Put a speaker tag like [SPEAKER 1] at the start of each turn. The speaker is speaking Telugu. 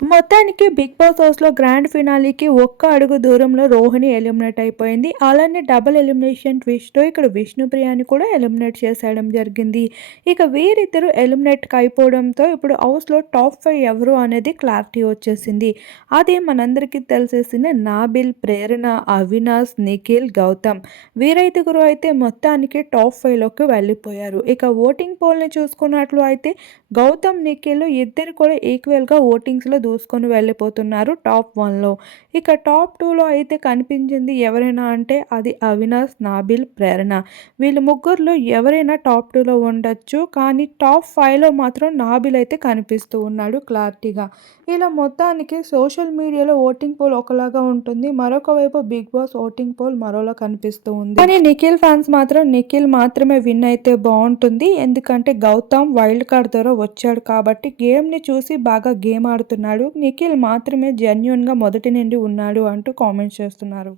[SPEAKER 1] మొత్తానికి బిగ్ బాస్ హౌస్లో గ్రాండ్ ఫినాలీకి ఒక్క అడుగు దూరంలో రోహిణి ఎలిమినేట్ అయిపోయింది. అలానే డబుల్ ఎలిమినేషన్ ట్విస్ట్తో ఇక్కడ విష్ణుప్రియాని కూడా ఎలిమినేట్ చేసేయడం జరిగింది. ఇక వీరిద్దరు ఎలిమినేట్ అయిపోవడంతో ఇప్పుడు హౌస్లో టాప్ ఫైవ్ ఎవరు అనేది క్లారిటీ వచ్చేసింది. అది మనందరికీ తెలిసేసిన నాబిల్ ప్రేరణ అవినాష్ నిఖిల్ గౌతమ్ వీరైదుగురు అయితే మొత్తానికి టాప్ ఫైవ్లోకి వెళ్ళిపోయారు. ఇక ఓటింగ్ పోల్ని చూసుకున్నట్లు అయితే గౌతమ్ నిఖిల్ ఇద్దరు కూడా ఈక్వల్గా ఓటింగ్స్లో దూసుకొని వెళ్ళిపోతున్నారు టాప్ వన్లో. ఇక టాప్ టూలో అయితే కనిపించింది ఎవరైనా అంటే అది అవినాష్ నాబిల్ ప్రేరణ. వీళ్ళు ముగ్గురులో ఎవరైనా టాప్ టూలో ఉండొచ్చు కానీ టాప్ ఫైవ్లో మాత్రం నాబిల్ అయితే కనిపిస్తూ ఉన్నాడు క్లారిటీగా. ఇలా మొత్తానికి సోషల్ మీడియాలో ఓటింగ్ పోల్ ఒకలాగా ఉంటుంది మరొక వైపు బిగ్ బాస్ ఓటింగ్ పోల్ మరోలా కనిపిస్తూ ఉంది. కానీ నిఖిల్ ఫ్యాన్స్ మాత్రం నిఖిల్ మాత్రమే విన్ అయితే బాగుంటుంది ఎందుకంటే గౌతమ్ వైల్డ్ కార్డ్ ద్వారా వచ్చాడు కాబట్టి గేమ్ని చూసి బాగా గేమ్ ఆడుతున్నాడు. నిఖిల్ మాత్రమే జెన్యున్గా మొదటి నుండి ఉన్నాడు అంటూ కామెంట్స్ చేస్తున్నారు.